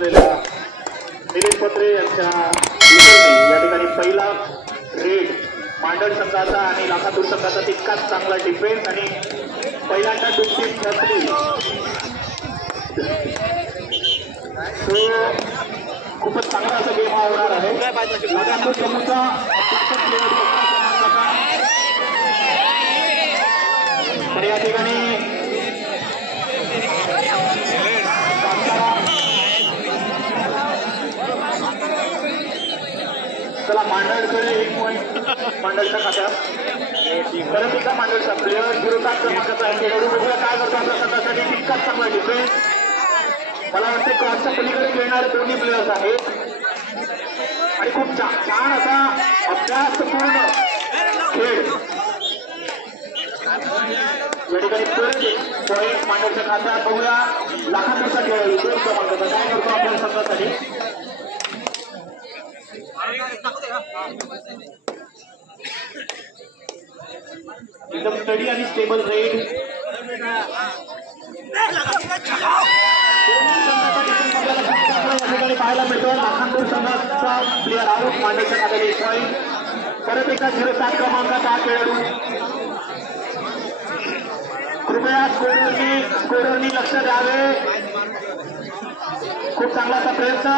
असलेल्या निलेश पत्रे यांच्या विजयाने या ठिकाणी पहिला रेड मांडळ संघाचा आणि लाखातूर संघाचा तितकाच चांगला डिफेन्स आणि पहिल्यांदा दुसरी ठरली खूपच चांगला असा गेम हा होणार आहे. लाखातूर समूहचा तर या ठिकाणी चला मांडळकडे 1 पॉईंट मांडळच्या खात्यात परत एकदा मांडळचा प्लेअर 07 क्रमांकाचा आहे. खेळाडू बघूया काय करतो आपल्या संघासाठी तितकाच चांगला डिफेन्स. मला वाटतं क्रॉसच्या पलीकडे खेळणारे दोन्ही प्लेयर्स आहेत आणि खूप छान असा अभ्यासपूर्ण खेळ या ठिकाणी पॉईंट मांडळच्या खात्यात. बघूया लाखांचा खेळाडू 2 क्रमांकाचा काय करतो आपल्या संघासाठी. एकदम स्टडी आणि स्टेबल रेड ठिकाणी पाहायला मिळतो. लाखांदूर संघाचा प्लेअर आउट मांडळच्या खात्यात 1 पॉईंट. परत एका 07 क्रमांकाचा हा खेळाडू. कृपया स्कोररनी लक्ष द्यावे. खूप चांगला असा प्रयत्न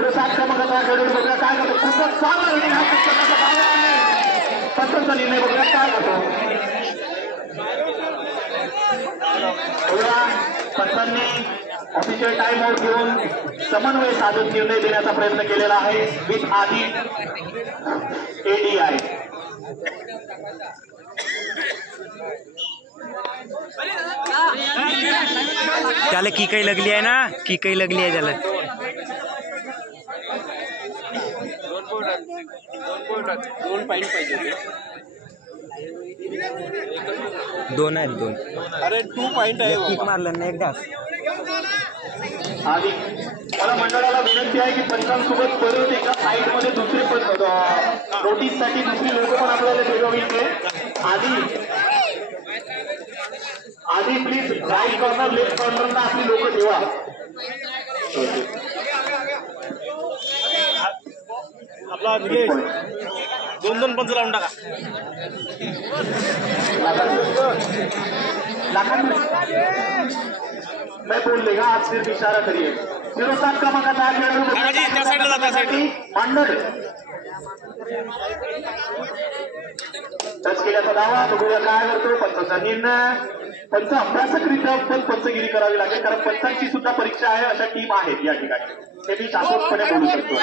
07 क्रमांकाचा खेळाडू. बघूया काय करतो. खूपच चांगला रनिंग हा पुस्तकाचा आहे. पंचांचा निर्णय बघूया काय करतो. बघूया पंचांनी ऑफिशियल टाइम आउट घेऊन समन्वय साधून निर्णय देण्याचा प्रयत्न केलेला आहे विथ आधी ADI. त्याला की काही लागली आहे ना, की काही लागली आहे त्याला. 2 पॉईंट पाहिजे. 2 आहेत 2. अरे 2 पॉईंट आहे. किक मारलं ना एकदा. आणि मला मंडळाला विनंती आहे की पंचांसोबत परत एका साईड मध्ये दुसरी नोटीस साठी दुसरी लोक पण आपल्याला भेटवली. आधी प्लीज राईट कॉर्नर लेफ्ट कॉर्नरला आपली लोक ठेवा. आपला निलेश 2-2 पंच लावून टाका. मैं बोल लेगा आप सिर्फ इशारा करिए. 07 क्रमांकाचा हा खेळाडू मांडळ टच केल्याचा दावा. बघूया काय करतो पंचाचा निर्णय. पंच अभ्यासकरित्या पण पंचगिरी करावी लागेल कारण पंचांची सुद्धा परीक्षा आहे. अशा टीम आहेत या ठिकाणी ते मी शाश्वतपणे बोलू शकतो.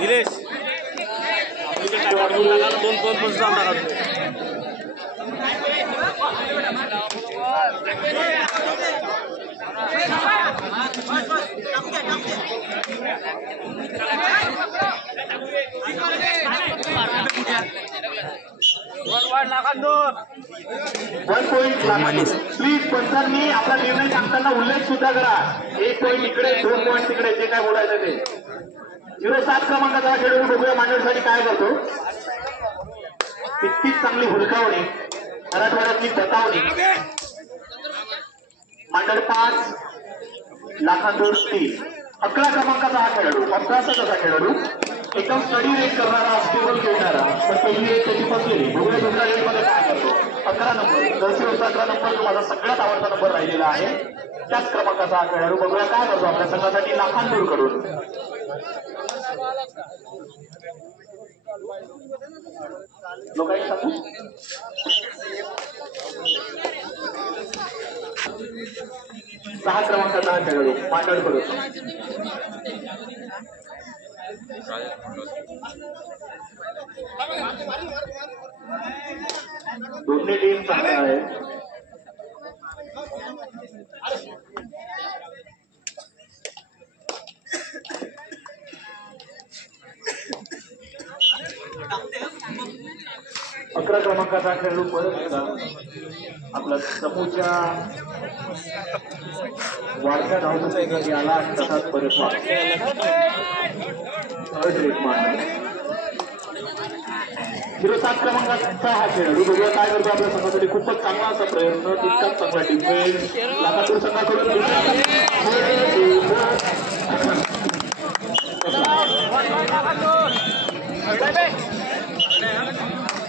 निलेश 2 पंच लावून टाका. प्लीज पंचांनी आपला निर्णय सांगताना उल्लेख सुद्धा करा. 1 पॉईंट इकडे 2 पॉईंट तिकडे जे काय बोलायचं ते. 07 क्रमांकाचा खेळाडू बघूया मांडळसाठी काय करतो. तितकीच चांगली हुलकावणी मराठवाड्यातली बतावणी. मांडळ 5 लाखांदूर 3. 11 क्रमांकाचा हा खेळाडू. अभ्यासकाचा खेळाडू एकदम स्टडी रेट करणारा स्टेबल खेळणारा. तर पहिली रेट त्याची फसलेली. बघूया दुसऱ्या रेट मध्ये काय करतो. 11 नंबर जर्सी 11 नंबर जो माझा सगळ्यात आवडता नंबर राहिलेला आहे त्याच क्रमांकाचा हा खेळाडू. बघूया काय करतो आपल्या संघासाठी लाखांदूर कडून. लोकांनी सांगू 6 क्रमांकाचा हा खेळाडू मांडळ कडून. दोन्ही टीम चांगल्या आहेत. अकरा क्रमांकाचा खेळाडू परत आपला समूहच्या वाढत्या धावसाठी आला तसाच परत 07 क्रमांकाचा हा खेळाडू बघूया काय करतो आपल्या संघासाठी. खूपच चांगला असा प्रयत्न, तितकाच चांगला डिफेन्स लाखापूर संघाकडून.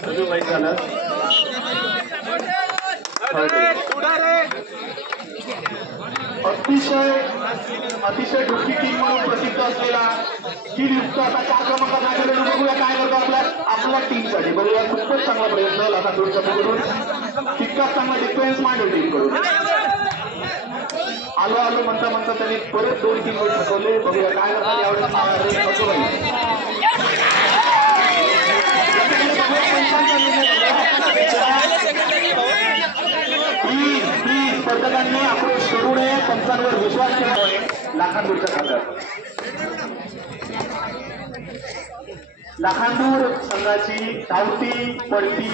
अजून वाईट झालं. अतिशय डोकी टीम म्हणून प्रसिद्ध असलेला किल युक्त असा 4 क्रमांकाचा खेळाडू बघूया काय करतो आपल्या टीमसाठी. बघूया खूपच चांगला प्रयत्न लाखापूरच्या कडून, तितकाच चांगला डिफेन्स मांडल टीम कडून. आलो म्हणता म्हणता त्यांनी परत 2 टीम ठरवले. बघूया काय करतात यावेळेस. प्लीज स्पर्धकांनी आक्रोश करू नये, पंचांवर विश्वास ठेवू नये. लाखांदूरच्या खात्यात लाखांदूर संघाची धावती पडती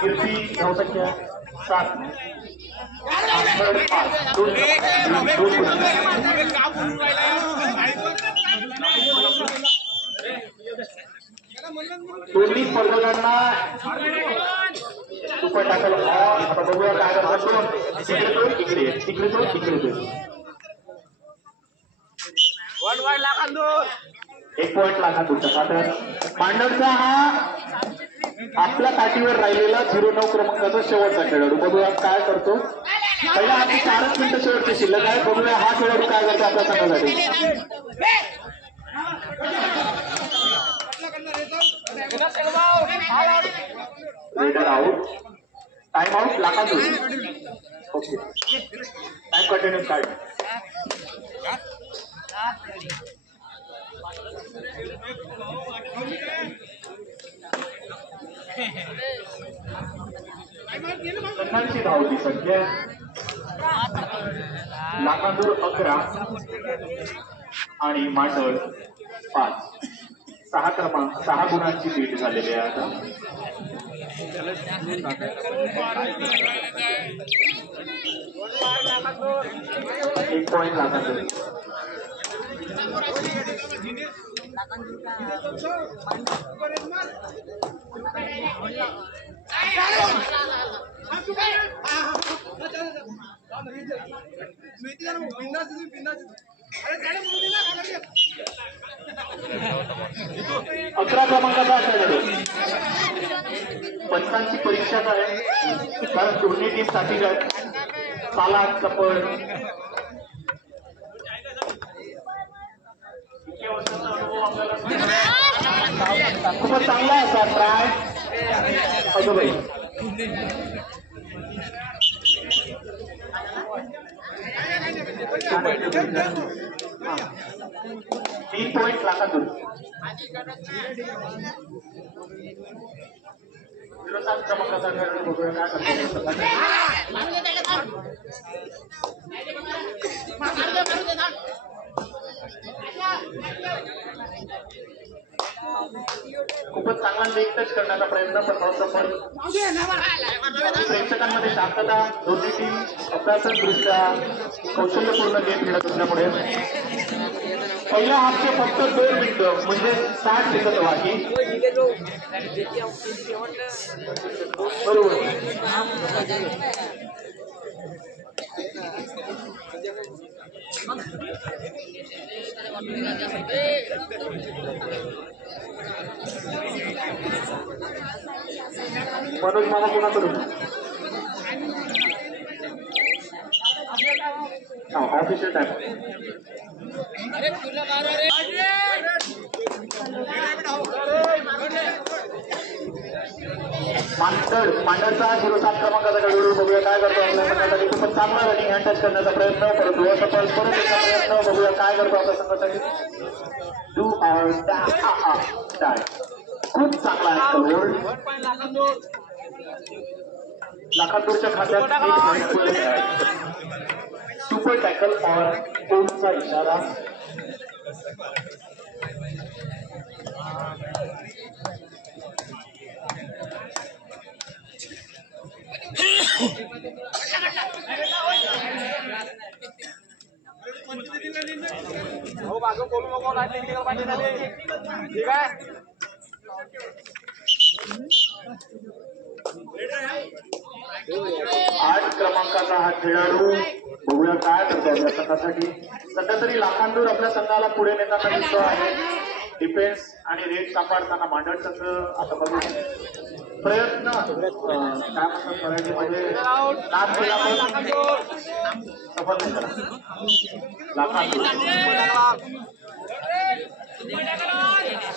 कीर्ती धावसंख्या 7. दोन्ही स्पर्धकांना सुपर टाकल. आता बघूया काय करतो. तिकडे तो 1 पॉईंट लाखांदूरच्या खात्यात. पांढरचा हा आपल्या पाठीवर राहिलेला 09 क्रमांकाचा शेवटचा खेळाडू. बघूया काय करतो. पहिला आपली 4 मिनिटं शेवटची शिल्लक आहे. बघूया हा खेळाडू काय करतो आपल्या संघासाठी. Raider out. Time out Lakhandur. Okay, time continue start. संघांची धावती संख्या लाखांदूर 11 आणि मांडळ 5. 6 गुणांची लीड झालेली आहे आता. एक पॉईंट लाखांदूर. अकरा क्रमांकाचा खेळाडू. पंचांची परीक्षा आहे कारण दोन्ही टीम साठी साला चपळ. खूपच चांगला असा ट्राय. अगोबाई 3 पॉईंट लाखांदूर. 07 क्रमांकाचा खेळाडू बघूया काय करतो. खूपच चांगला लेग टच करण्याचा प्रयत्न पण असफल. प्रेक्षकांमध्ये शांतता. दोन्ही टीम अभ्यासदृष्ट्या कौशल्यपूर्ण गेम खेळत असल्यामुळे पहिल्या हाफचे फक्त 2 मिनिटं म्हणजे 60 सेकंद बाकी. बरोबर. मनोज मामा कोणाकडून ऑफिशियल टाइम. मांडरचा 07 क्रमांकाचा खेळाडू बघूया काय करतो आपल्या संघासाठी. खूपच चांगला रनिंग हँड टच करण्याचा प्रयत्न परंतु असफल. परत एकदा प्रयत्न बघूया काय करतो आपल्या संघासाठी. Do or die. खूप चांगला आहे होल्ड. लाखांदूरच्या खात्यात 1 पॉईंट. सुपर टॅकल और कोणचा इशारा. ठीक आहे. क्रमांकाचा हा खेळाडू बघूया काय करतो आपल्या संघासाठी. सध्या तरी लाखांदूर आपल्या संघाला पुढे नेताना दिसतो आहे. डिफेन्स आणि रेट सांभाळताना मांडळ संघ आता बघू प्रयत्न काय म्हणतात मराठीमध्ये नाद केला पण सफल नाही झाला. लाखांदूर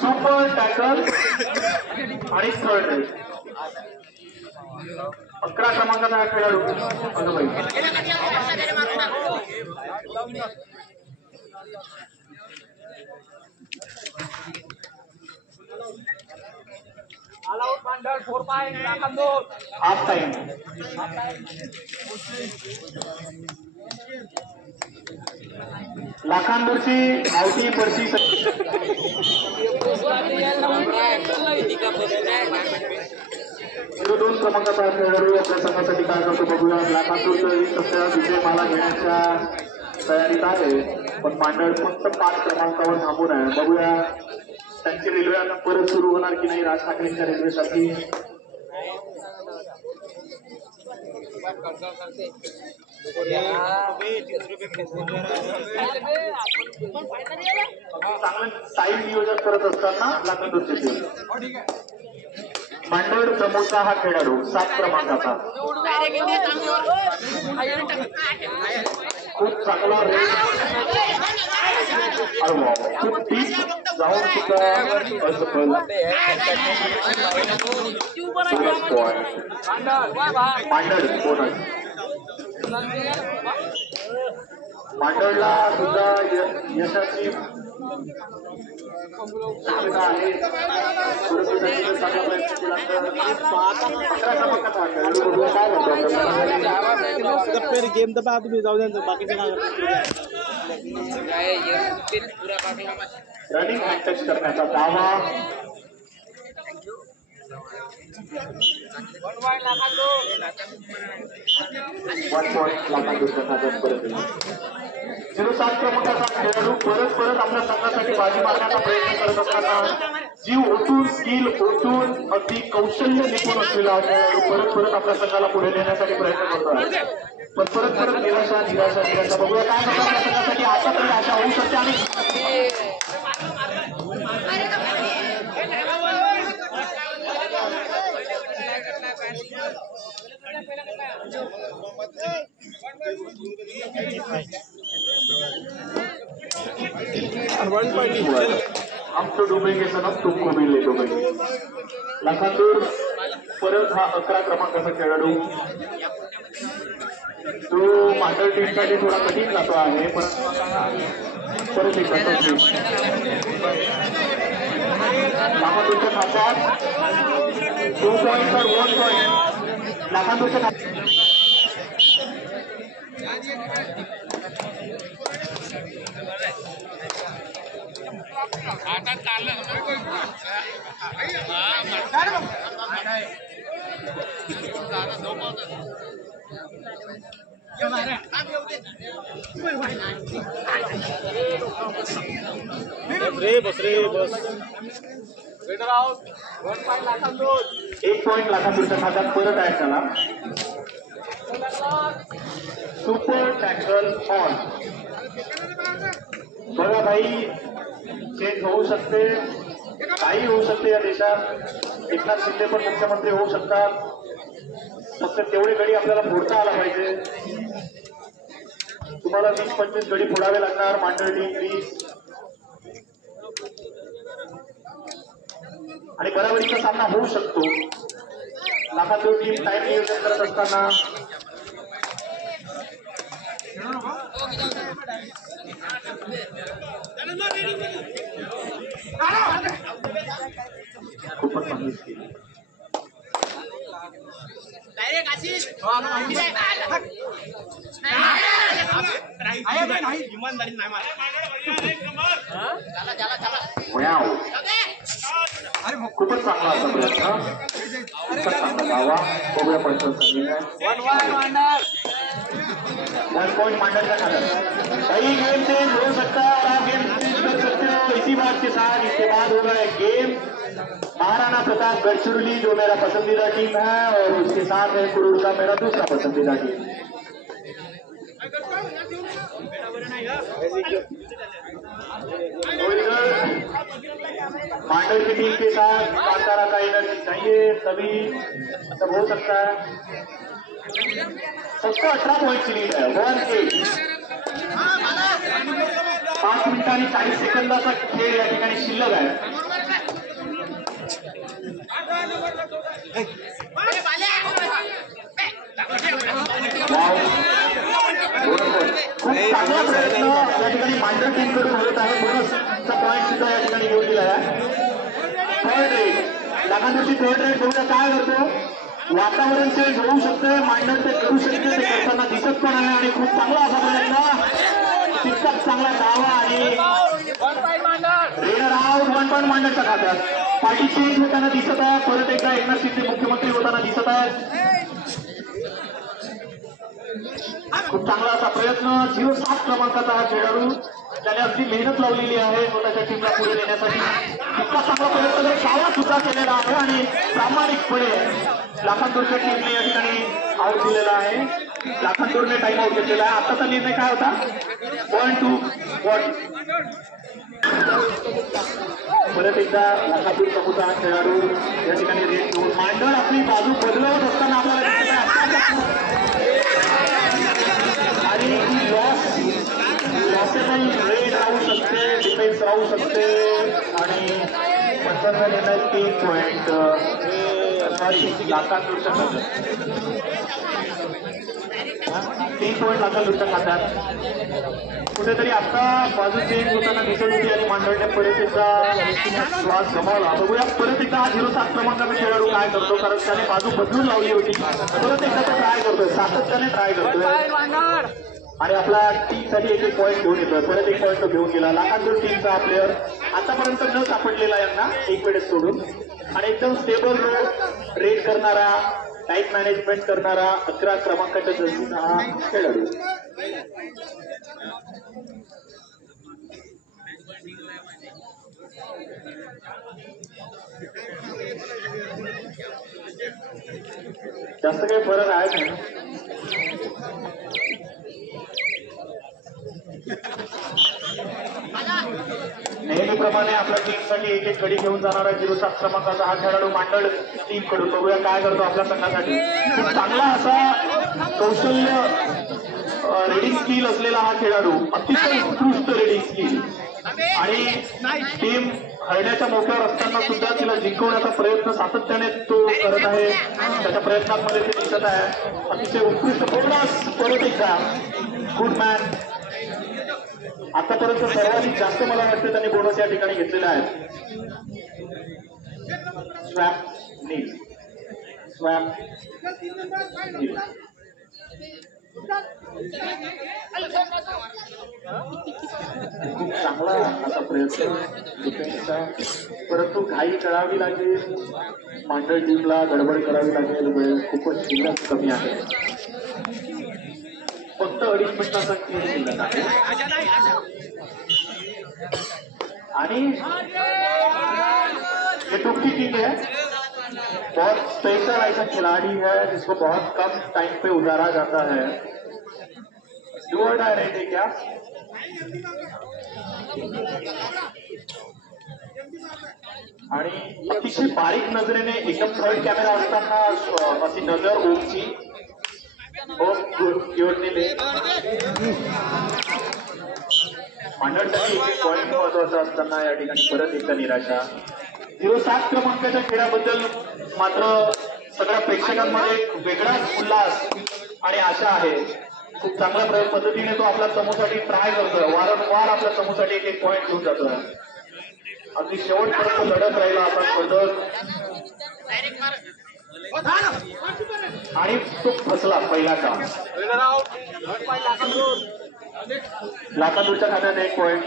सुपर टॅकल आणि थर्ड रेट. 11 क्रमांकाचा हा खेळाडू हाफ टाइम. लाखांदूरची आवती पडती 02 क्रमांकाचा खेळाडू आपल्या संघासाठी काय करतो बघूया. लाखांदूरचं सध्या विजय माला घेण्याच्या तयारीत आहे पण मांडळ फक्त 5 क्रमांकावर थांबून आहे. बघूया त्यांची रेल्वे आता परत सुरू होणार की नाही राज ठाकरेंच्या रेल्वेसाठी. चांगलं टाईम नियोजन करत असताना लाखांदूरचे मांडळ समोसा हा खेळाडू 7 क्रमांकाचा खूप चांगला रेट खूप डीप जाऊन सुद्धा मांडळ बोनस. मांडळला सुद्धा यशाची शक्यता आहे. गेम तर पहा तुम्ही जाऊ द्या बाकीचे रनिंग हँड टच करण्याचा दावा. 1 पॉइंट लाखांदूरच्या खात्यात परत येईल. 07 क्रमांकाचा खेळाडू परत आपल्या संघासाठी बाजी मारण्याचा प्रयत्न करत असताना जीव ओतून स्किल ओतून अगदी कौशल्य निपुण असलेला हा खेळाडू परत आपल्या संघाला पुढे नेण्यासाठी प्रयत्न करतो आहे पण परत निराशा. बघूया काय करतो आपल्या संघासाठी. आता तरी आशा होऊ शकते आणि हम तो डूबेंगे सनम तुमको भी ले डूबेंगे. लाखांदूर परत हा 11 क्रमांकाचा खेळाडू तो मांडळ टीमसाठी थोडा कठीण जातो आहे परत एक लाखांदूरच्या खात्यात 2 पॉइंट और 1 पॉइंट. लाखांदूरच्या बस 1 पॉइंट लाखांदूरच्या खात्यात परत आहे त्याला. Super tackle on. बघा भाई चेंज होऊ शकते काही होऊ शकते या देशात. एकनाथ शिंदे पण मुख्यमंत्री होऊ शकतात. फक्त तेवढे गडी आपल्याला फोडता आला पाहिजे. तुम्हाला 20-25 गडी फोडावे लागणार. मांडळ टीम 20 आणि बराबरीचा सामना होऊ शकतो. लाखांदूर टीम टाइम नियोजन करत असताना खूपच चांगली स्किल. खूपच चांगला असा प्रयत्न चांगला धावा. बघूया पंचांनी 1 पॉइंट मांडळच्या खात्यात. कई गेम चेंज हो सकता है और आप गेम चेंज कर सकते हो इसी बात के साथ. इसके बाद होगा एक गेम महाराणा प्रताप गढ़चिरौली जो मेरा पसंदीदा टीम है और उसके साथ है कुरूर का मेरा दूसरा पसंदीदा टीम. मांडल की टीम के साथ कांतारा का एनर्जी चाहिए तभी सब हो सकता है। सबको 18 पॉइंट की लीड है 1-8। 5 मिनिटं आणि 40 सेकंदाचा खेळ या ठिकाणी शिल्लक आहे। खूप चांगला प्रयत्न या ठिकाणी मांडर टीम कडून होत आहे। बोनसचा पॉईंट सुद्धा या ठिकाणी घेऊन दिला आहे। थर्ड रेट लाखांची थर्ड रेट बघूया काय करतो। वातावरण चेंज होऊ शकते, मांडर ते करू शकते, ते करताना दिसत पण आहे आणि खूप चांगला असा प्रयत्न तितकाच चांगला धावा आणि रेडर आउट 1 पॉईंट मांडरच्या खात्यात। पार्टी चेंज होताना दिसत आहे, परत एकदा एकनाथ शिंदे मुख्यमंत्री होताना दिसत आहेत। खूप चांगला असा प्रयत्न 07 क्रमांकाचा हा खेळाडू त्याने अगदी मेहनत लावलेली आहे स्वतःच्या टीमला पुढे नेण्यासाठी। इतका चांगला प्रयत्न तर कावा सुद्धा केलेला आहे आणि प्रामाणिकपणे लाखांदूरच्या टीमने या ठिकाणी आउट दिलेला आहे। लाखांदूरने टाइम आउट घेतलेला आहे। आताचा निर्णय काय होता 1-2 परत एकदा लाखांदूर समूहचा हा खेळाडू या ठिकाणी रेड घेऊन मांडर आपली बाजू बदलवत असताना आपल्याला दिसत आहे आणि लॉसेबल रेड राहू शकते, डिफेन्स राहू शकते आणि 15 निर्णय 3 पॉईंट लाखांदूरच्या खात्यात 3 पॉईंट लाखांदूरच्या खात्यात। कुठेतरी आता बाजू चेंज होताना दिसत होती आणि मांडरने परत एकदा श्वास गमावला। बघूया परत एकदा 07 क्रमांकाचा खेळाडू काय करतो, कारण त्याने बाजू बदलून लावली होती। परत एकदा तो ट्राय करतोय, सातत्याने ट्राय करतोय आणि आपला टीमसाठी एक पॉईंट घेऊन येतोय। परत 1 पॉईंट तो घेऊन गेला। लाखांदूर टीमचा प्लेअर आतापर्यंत न सापडलेला यांना एक वेळेस सोडून आणि एकदम स्टेबल रेड करणारा, टाईम मॅनेजमेंट करणारा 11 क्रमांकाच्या जर्सीचा हा खेळाडू। जास्त काही फरक आहे नाही। नेहमीप्रमाणे आपल्या टीमसाठी एक कडी घेऊन जाणारा 07 क्रमांकाचा हा खेळाडू मांडळ टीम कडून। बघूया काय करतो आपल्या संघासाठी। खूप चांगला असा कौशल्य रेडिंग स्किल असलेला हा खेळाडू, अतिशय उत्कृष्ट रेडिंग स्किल आणि टीम हरण्याच्या मोक्यावर असताना सुद्धा तिला जिंकवण्याचा प्रयत्न सातत्याने तो करत आहे। त्याच्या प्रयत्नांमध्ये ते दिसत आहे। अतिशय उत्कृष्ट बोनस परत एकदा गुड मॅन। आतापर्यंत सर्वाधिक जास्त मला वाटतं त्यांनी बोनस या ठिकाणी घेतलेले आहेत। स्वॅप नील खूप चांगला असा प्रयत्न डिफेन्सचा, परंतु घाई करावी लागेल, मांडळ टीमला गडबड करावी लागेल, वेळ खूपच शिल्लक कमी आहे। फक्त 2.5 मिनिटाचा खेळ शिल्लक आहे आणि ये टुक्की किंग है, बहुत स्पेशल ऐसा खिलाड़ी है जिसको बहुत कम टाइम पे उतारा जाता है। डू और डाई रहते क्या? आणि अतिशय बारीक नजरेने एकदम थर्ड कॅमेरा असताना अशी नजर ओमची निवडलेले मांडळसाठी एक पॉईंट महत्वाचा असताना या ठिकाणी परत एकदा निराशा। 07 क्रमांकाच्या खेळाबद्दल मात्र सगळ्या प्रेक्षकांमध्ये एक वेगळाच उल्हास आणि आशा आहे। खूप चांगल्या पद्धतीने तो आपल्या समूहासाठी ट्राय करतोय, वारंवार आपल्या समूहासाठी एक पॉईंट घेऊन जातोय। अगदी शेवटपर्यंत लढत राहिला आता स्पर्धक आणि तो फसला पहिला काम। लाखांदूरच्या खात्यात 1 पॉइंट।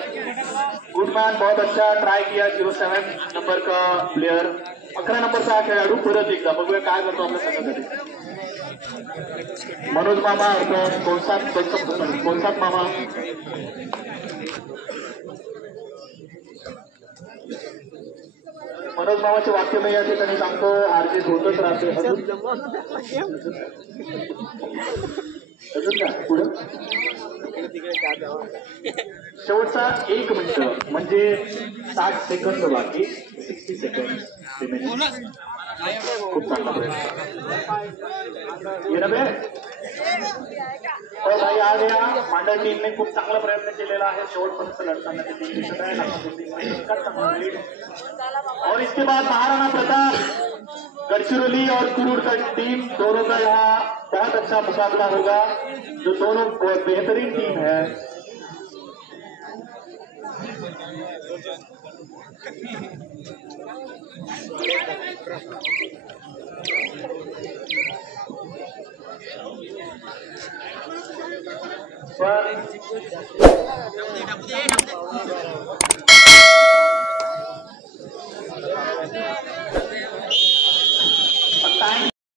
गुड मैन, बहुत अच्छा ट्राई किया 07 नंबर का प्लेयर। 11 नंबरचा खेळाडू परत एकदा बघूया काय करतो आपल्या संघासाठी। मनोज मामा अर्थात कोणसात मामा मनोज मामाचे वाक्य मी या ठिकाणी सांगतो, आरजीत होतच राहते. अजून काय पुढं शेवटचा 1 मिनिट म्हणजे 60 सेकंद बाकी, 60 सेकंड खूप चांगला प्रयत्न. ये ना बे भाई आ गया. मांडर टीम ने खूप चांगला प्रयत्न केलेला आहे शेवटपर्यंत लढताना ते टीम दिसत आहे. और इसके बाद महाराणा प्रताप गढ़चिरौली और कुरूर का टीम दोनों का यहाँ बहुत अच्छा मुकाबला होगा, जो दोनों बेहतरीन टीम है. पर